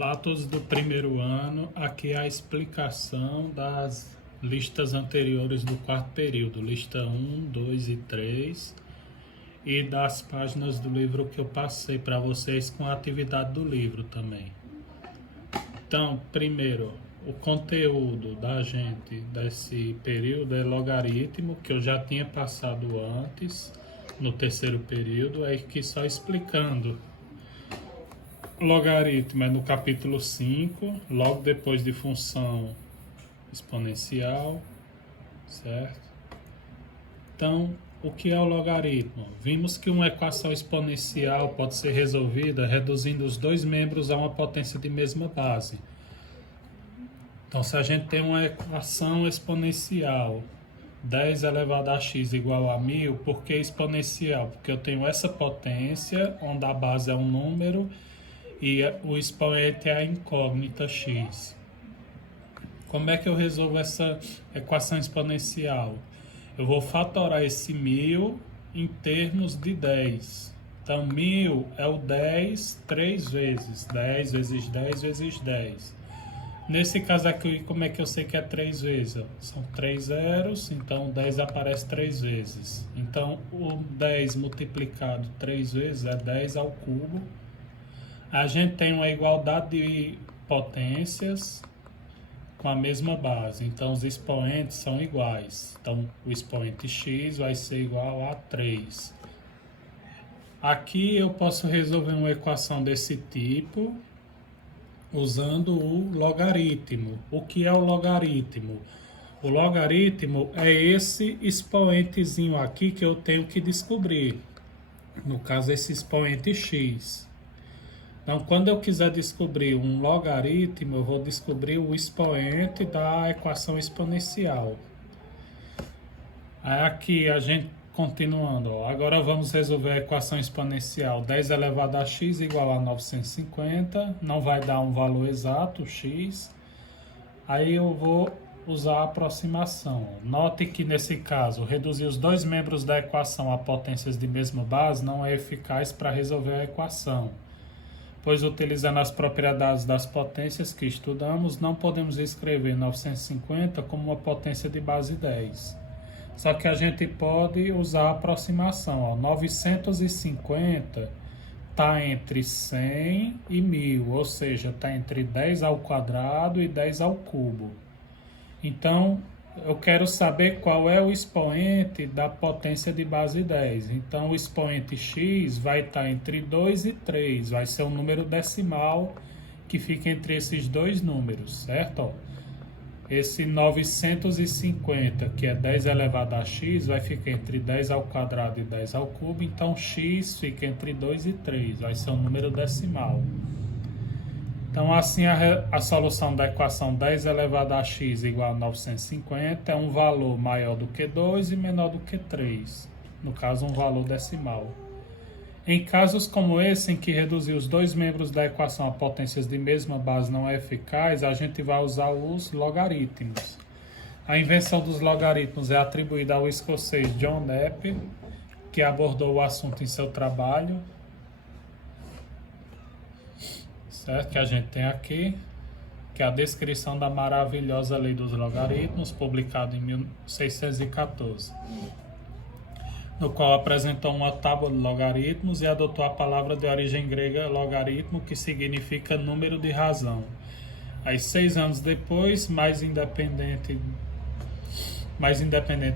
Olá a todos do primeiro ano, aqui é a explicação das listas anteriores do quarto período, lista 1, 2 e 3, e das páginas do livro que eu passei para vocês com a atividade do livro também. Então, primeiro, o conteúdo da gente desse período é logaritmo, que eu já tinha passado antes, no terceiro período, é aqui só explicando. Logaritmo é no capítulo 5, logo depois de função exponencial, certo? Então, o que é o logaritmo? Vimos que uma equação exponencial pode ser resolvida reduzindo os dois membros a uma potência de mesma base. Então, se a gente tem uma equação exponencial, 10 elevado a x igual a 1000, por que exponencial? Porque eu tenho essa potência, onde a base é um número, e o expoente é a incógnita x. Como é que eu resolvo essa equação exponencial? Eu vou fatorar esse 1000 em termos de 10. Então, 1000 é o 10 três vezes. 10 vezes 10 vezes 10. Nesse caso aqui, como é que eu sei que é 3 vezes? São 3 zeros, então o 10 aparece 3 vezes. Então, o 10 multiplicado 3 vezes é 10 ao cubo. A gente tem uma igualdade de potências com a mesma base, então os expoentes são iguais. Então o expoente x vai ser igual a 3. Aqui eu posso resolver uma equação desse tipo usando o logaritmo. O que é o logaritmo? O logaritmo é esse expoentezinho aqui que eu tenho que descobrir. No caso, esse expoente x. Então, quando eu quiser descobrir um logaritmo, eu vou descobrir o expoente da equação exponencial. Aí aqui a gente, continuando, ó, agora vamos resolver a equação exponencial. 10 elevado a x igual a 950, não vai dar um valor exato, x. Aí eu vou usar a aproximação. Note que nesse caso, reduzir os dois membros da equação a potências de mesma base não é eficaz para resolver a equação, pois utilizando as propriedades das potências que estudamos, não podemos escrever 950 como uma potência de base 10. Só que a gente pode usar a aproximação. Ó. 950 está entre 100 e 1000, ou seja, está entre 10 ao quadrado e 10 ao cubo. Então, eu quero saber qual é o expoente da potência de base 10. Então, o expoente x vai estar entre 2 e 3. Vai ser um número decimal que fica entre esses dois números, certo? Ó, esse 950, que é 10 elevado a x, vai ficar entre 10 ao quadrado e 10 ao cubo. Então, x fica entre 2 e 3. Vai ser um número decimal. Então, assim, a solução da equação 10 elevado a x igual a 950 é um valor maior do que 2 e menor do que 3. No caso, um valor decimal. Em casos como esse, em que reduzir os dois membros da equação a potências de mesma base não é eficaz, a gente vai usar os logaritmos. A invenção dos logaritmos é atribuída ao escocês John Napier, que abordou o assunto em seu trabalho, certo? Que a gente tem aqui, que é a descrição da maravilhosa lei dos logaritmos, publicado em 1614, no qual apresentou uma tábua de logaritmos e adotou a palavra de origem grega logaritmo, que significa número de razão. Aí, 6 anos depois, mais independente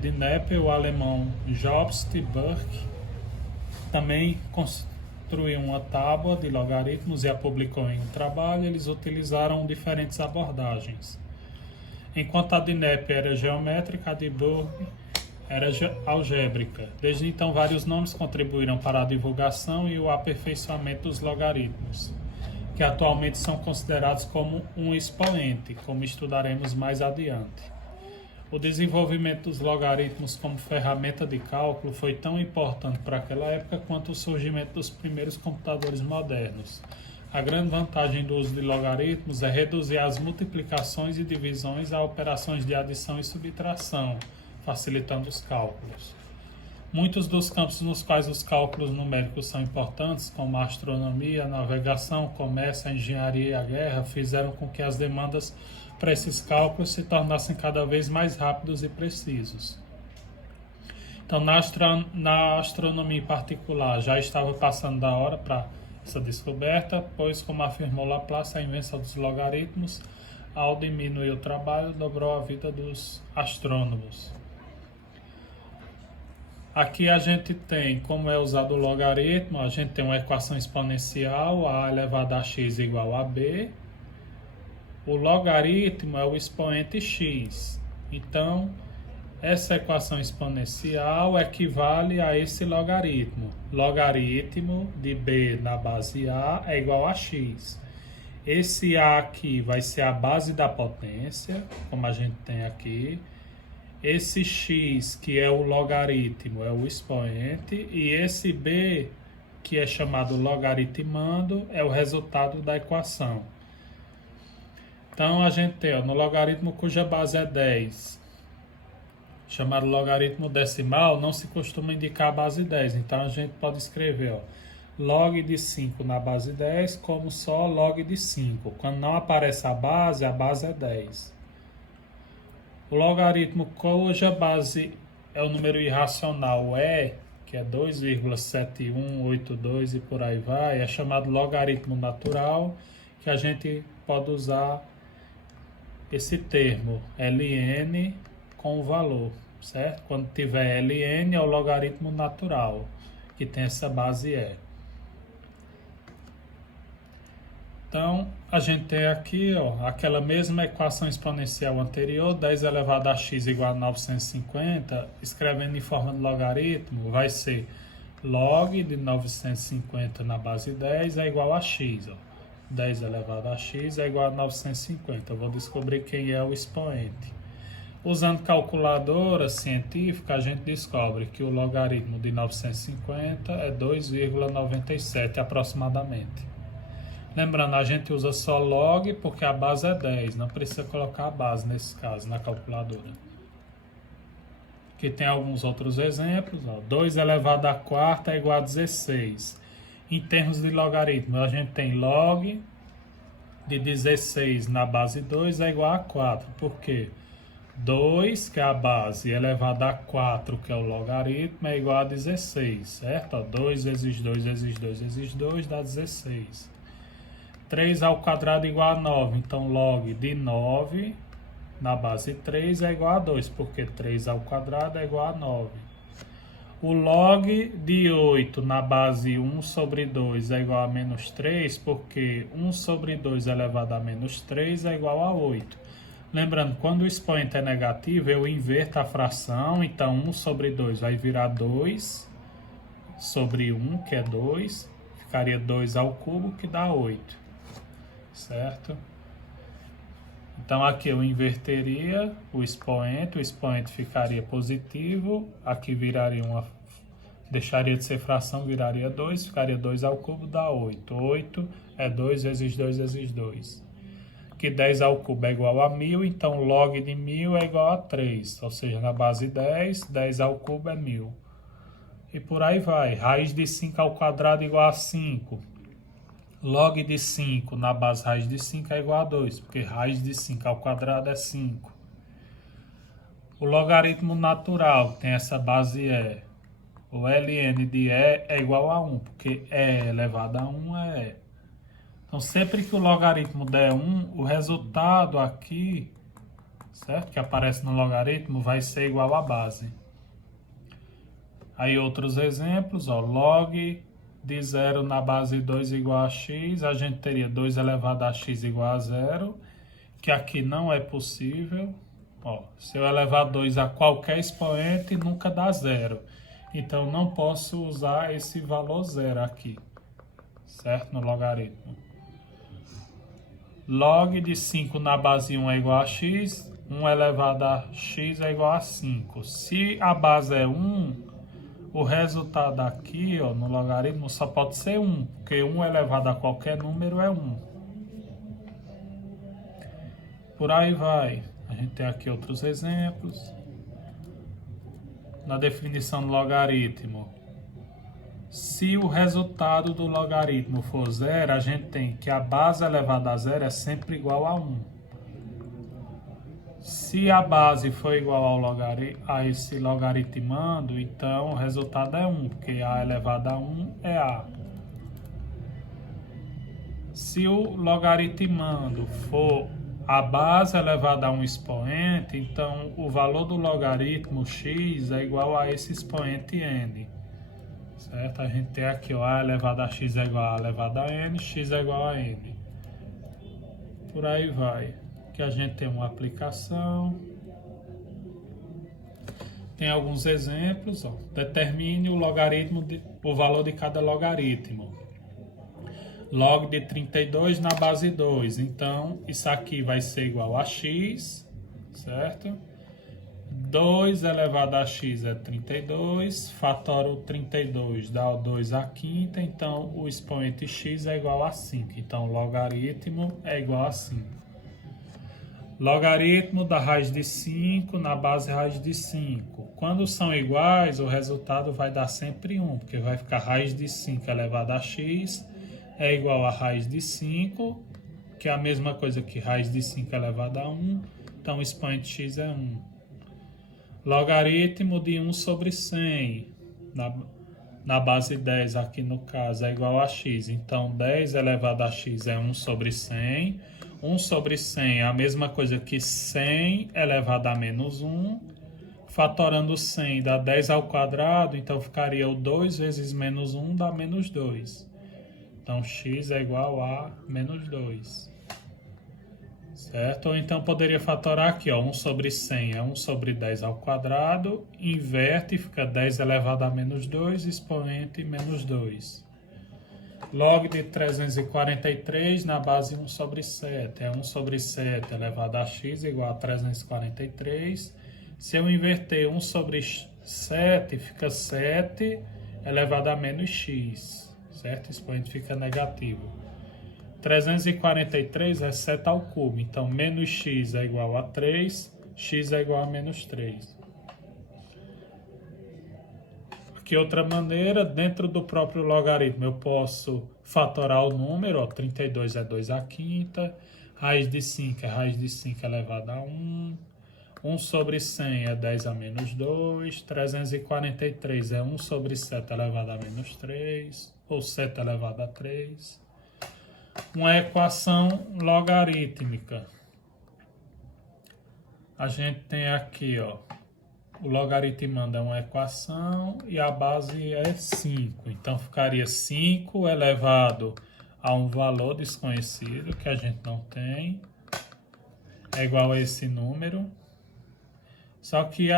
de Napier, o alemão Jobst Burke também construiu uma tábua de logaritmos e a publicou em um trabalho. Eles utilizaram diferentes abordagens. Enquanto a de Napier era geométrica, a de Burke era algébrica. Desde então, vários nomes contribuíram para a divulgação e o aperfeiçoamento dos logaritmos, que atualmente são considerados como um expoente, como estudaremos mais adiante. O desenvolvimento dos logaritmos como ferramenta de cálculo foi tão importante para aquela época quanto o surgimento dos primeiros computadores modernos. A grande vantagem do uso de logaritmos é reduzir as multiplicações e divisões a operações de adição e subtração, facilitando os cálculos. Muitos dos campos nos quais os cálculos numéricos são importantes, como a astronomia, a navegação, o comércio, a engenharia e a guerra, fizeram com que as demandas para esses cálculos se tornassem cada vez mais rápidos e precisos. Então, na astronomia em particular, já estava passando da hora para essa descoberta, pois, como afirmou Laplace, a invenção dos logaritmos, ao diminuir o trabalho, dobrou a vida dos astrônomos. Aqui a gente tem, como é usado o logaritmo, a gente tem uma equação exponencial, a elevado a x igual a b. O logaritmo é o expoente x. Então, essa equação exponencial equivale a esse logaritmo. Logaritmo de b na base a é igual a x. Esse a aqui vai ser a base da potência, como a gente tem aqui. Esse x, que é o logaritmo, é o expoente. E esse b, que é chamado logaritmando, é o resultado da equação. Então, a gente tem no logaritmo cuja base é 10, chamado logaritmo decimal, não se costuma indicar a base 10. Então, a gente pode escrever log de 5 na base 10 como só log de 5. Quando não aparece a base é 10. O logaritmo cuja base é o número irracional que é 2,7182 e por aí vai, é chamado logaritmo natural, que a gente pode usar esse termo ln com o valor, certo? Quando tiver ln é o logaritmo natural, que tem essa base e. Então, a gente tem aqui aquela mesma equação exponencial anterior, 10 elevado a x igual a 950, escrevendo em forma de logaritmo, vai ser log de 950 na base 10 é igual a x. 10 elevado a x é igual a 950. Eu vou descobrir quem é o expoente. Usando calculadora científica, a gente descobre que o logaritmo de 950 é 2,97 aproximadamente. Lembrando, a gente usa só log porque a base é 10, não precisa colocar a base nesse caso, na calculadora. Aqui tem alguns outros exemplos. 2 elevado a quarta é igual a 16. Em termos de logaritmo, a gente tem log de 16 na base 2 é igual a 4. Por quê? 2, que é a base, elevado a 4, que é o logaritmo, é igual a 16, certo? 2 vezes 2 vezes 2 vezes 2 dá 16. 3 ao quadrado é igual a 9, então log de 9 na base 3 é igual a 2, porque 3 ao quadrado é igual a 9. O log de 8 na base 1 sobre 2 é igual a menos 3, porque 1 sobre 2 elevado a menos 3 é igual a 8. Lembrando, quando o expoente é negativo, eu inverto a fração, então 1 sobre 2 vai virar 2 sobre 1, que é 2, ficaria 2 ao cubo, que dá 8, certo? Então, aqui eu inverteria o expoente ficaria positivo, aqui deixaria de ser fração, viraria 2, ficaria 2 ao cubo, dá 8. 8 é 2 vezes 2 vezes 2. Aqui 10 ao cubo é igual a 1000, então log de 1000 é igual a 3, ou seja, na base 10, 10 ao cubo é 1000. E por aí vai, raiz de 5 ao quadrado é igual a 5. Log de 5 na base raiz de 5 é igual a 2, porque raiz de 5 ao quadrado é 5. O logaritmo natural tem essa base e. O ln de e é igual a 1, porque e elevado a 1 é e. Então, sempre que o logaritmo der 1, o resultado aqui, certo? Que aparece no logaritmo, vai ser igual à base. Aí outros exemplos, log de 0 na base 2 igual a x, a gente teria 2 elevado a x igual a 0, que aqui não é possível. Se eu elevar 2 a qualquer expoente, nunca dá 0. Então, não posso usar esse valor 0 aqui, certo? No logaritmo. Log de 5 na base 1 é igual a x, 1 elevado a x é igual a 5. Se a base é 1, o resultado aqui, no logaritmo, só pode ser 1, porque 1 elevado a qualquer número é 1. Por aí vai. A gente tem aqui outros exemplos. na definição do logaritmo, se o resultado do logaritmo for zero, a gente tem que a base elevada a zero é sempre igual a 1. Se a base for igual a esse logaritmando, então o resultado é 1, porque a elevado a 1 é a. Se o logaritmando for a base elevada a um expoente, então o valor do logaritmo x é igual a esse expoente n. Certo? A gente tem aqui, ó, a elevado a x é igual a elevado a n, x é igual a n. Por aí vai. Aqui a gente tem uma aplicação. Tem alguns exemplos, ó. Determine o logaritmo, o valor de cada logaritmo. Log de 32 na base 2. Então, isso aqui vai ser igual a x, certo? 2 elevado a x é 32, fatora o 32 dá o 2 à quinta, então o expoente x é igual a 5. Então, o logaritmo é igual a 5. Logaritmo da raiz de 5 na base raiz de 5. Quando são iguais, o resultado vai dar sempre 1, porque vai ficar raiz de 5 elevado a x é igual a raiz de 5, que é a mesma coisa que raiz de 5 elevado a 1, então o expoente x é 1. Logaritmo de 1 sobre 100, na base 10 aqui no caso, é igual a x. Então, 10 elevado a x é 1 sobre 100. 1 sobre 100 é a mesma coisa que 100 elevado a menos 1. Fatorando 100 dá 10 ao quadrado, então ficaria o 2 vezes menos 1 dá menos 2. Então, x é igual a menos 2. Certo? Ou então poderia fatorar aqui, ó, 1 sobre 100 é 1 sobre 10 ao quadrado, inverte, fica 10 elevado a menos 2, expoente menos 2. Log de 343 na base 1 sobre 7, é 1 sobre 7 elevado a x igual a 343. Se eu inverter 1 sobre 7, fica 7 elevado a menos x, certo? Expoente fica negativo. 343 é 7 ao cubo, então menos x é igual a 3, x é igual a menos 3. Aqui outra maneira, dentro do próprio logaritmo eu posso fatorar o número, ó, 32 é 2 à quinta, raiz de 5 é raiz de 5 elevado a 1, 1 sobre 100 é 10 a menos 2, 343 é 1 sobre 7 elevado a menos 3, ou 7 elevado a 3. Uma equação logarítmica. A gente tem aqui, ó, o logaritmando é uma equação e a base é 5. Então, ficaria 5 elevado a um valor desconhecido, que a gente não tem, é igual a esse número. Só que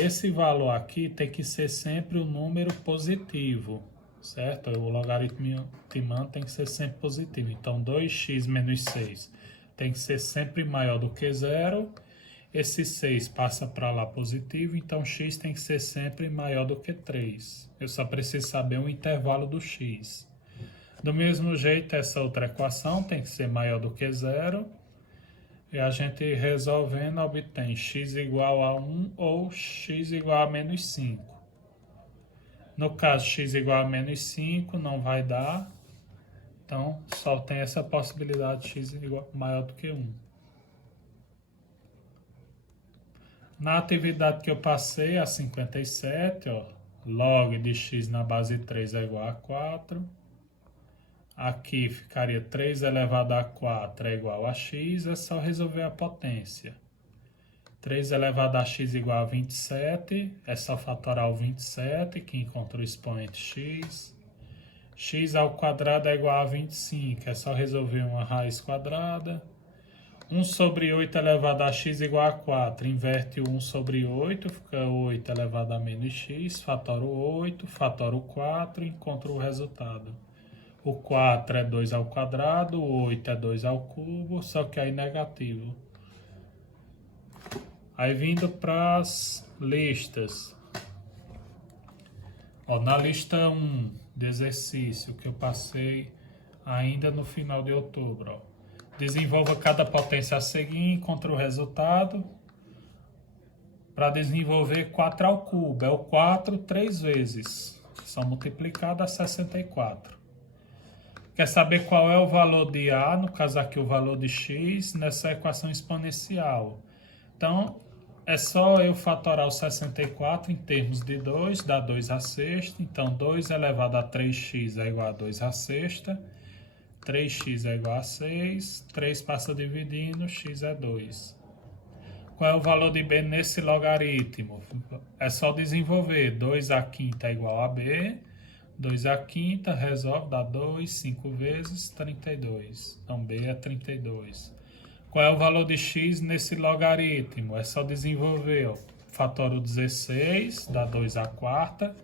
esse valor aqui tem que ser sempre um número positivo. Certo? O logaritmo tem que ser sempre positivo. Então, 2x menos 6 tem que ser sempre maior do que 0. Esse 6 passa para lá positivo, então x tem que ser sempre maior do que 3. Eu só preciso saber o intervalo do x. Do mesmo jeito, essa outra equação tem que ser maior do que 0. E a gente resolvendo obtém x igual a 1 ou x igual a menos 5. No caso, x igual a menos 5 não vai dar. Então, só tem essa possibilidade de x maior do que 1. Na atividade que eu passei, a 57, ó, log de x na base 3 é igual a 4. Aqui ficaria 3 elevado a 4 é igual a x. É só resolver a potência. 3 elevado a x igual a 27, é só fatorar o 27, que encontra o expoente x. X ao quadrado é igual a 25, é só resolver uma raiz quadrada. 1 sobre 8 elevado a x igual a 4, inverte o 1 sobre 8, fica 8 elevado a menos x, fatora o 8, fatora o 4, encontra o resultado. O 4 é 2 ao quadrado, o 8 é 2 ao cubo, só que aí negativo. Aí vindo para as listas. Ó, na lista 1 de exercício que eu passei ainda no final de outubro. Ó. Desenvolva cada potência a seguir, encontre o resultado. para desenvolver 4 ao cubo. É o 4 3 vezes. Só multiplicado dá 64. Quer saber qual é o valor de A, no caso aqui o valor de X, nessa equação exponencial. Então, é só eu fatorar o 64 em termos de 2, dá 2 à sexta. Então, 2 elevado a 3x é igual a 2 à sexta. 3x é igual a 6. 3 passa dividindo, x é 2. Qual é o valor de b nesse logaritmo? É só desenvolver. 2 à quinta é igual a b. 2 à quinta, resolve, dá 2, 5 vezes 32. Então, b é 32. Qual é o valor de x nesse logaritmo? É só desenvolver, ó. Fatora 16, dá 2 à quarta.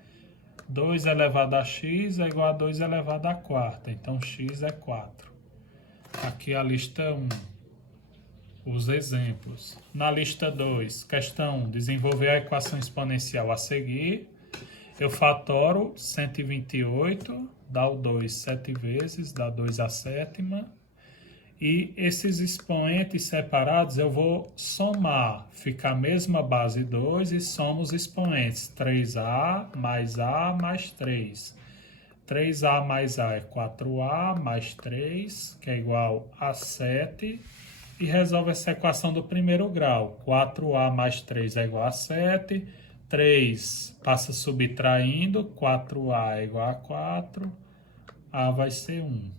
2 elevado a x é igual a 2 elevado à quarta. Então, x é 4. Aqui a lista 1. Os exemplos. Na lista 2, questão 1, desenvolver a equação exponencial a seguir. Eu fatoro 128, dá o 2 7 vezes, dá 2 à sétima. E esses expoentes separados eu vou somar. Fica a mesma base 2 e somo os expoentes. 3A mais 3. 3A mais A é 4A mais 3, que é igual a 7. E resolve essa equação do primeiro grau. 4A mais 3 é igual a 7. 3 passa subtraindo. 4A é igual a 4. A vai ser 1.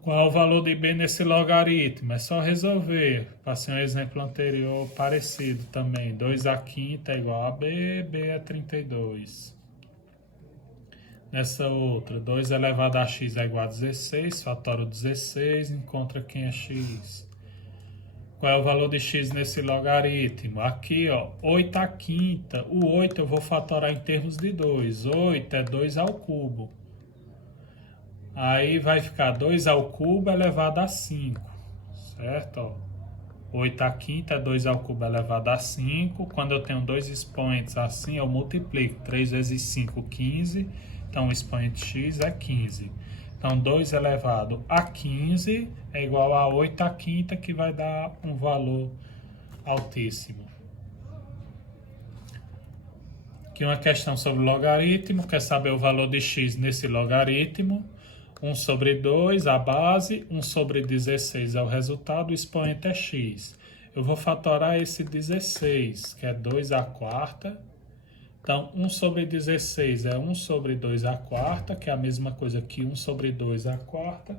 Qual é o valor de b nesse logaritmo? É só resolver. Passei um exemplo anterior parecido também. 2 à quinta é igual a b, b é 32. Nessa outra, 2 elevado a x é igual a 16, fatora 16, encontra quem é x. Qual é o valor de x nesse logaritmo? Aqui, ó, 8 à quinta. O 8 eu vou fatorar em termos de 2. 8 é 2 ao cubo. Aí vai ficar 2 ao cubo elevado a 5, certo? Ó, 8 à quinta é 2 ao cubo elevado a 5. Quando eu tenho dois expoentes assim, eu multiplico. 3 vezes 5, 15. Então, o expoente x é 15. Então, 2 elevado a 15 é igual a 8 à quinta, que vai dar um valor altíssimo. Aqui uma questão sobre logaritmo. Quer saber o valor de x nesse logaritmo? 1 sobre 2, a base, 1 sobre 16 é o resultado, o expoente é x. Eu vou fatorar esse 16, que é 2 à quarta. Então, 1 sobre 16 é 1 sobre 2 à quarta, que é a mesma coisa que 1 sobre 2 à quarta.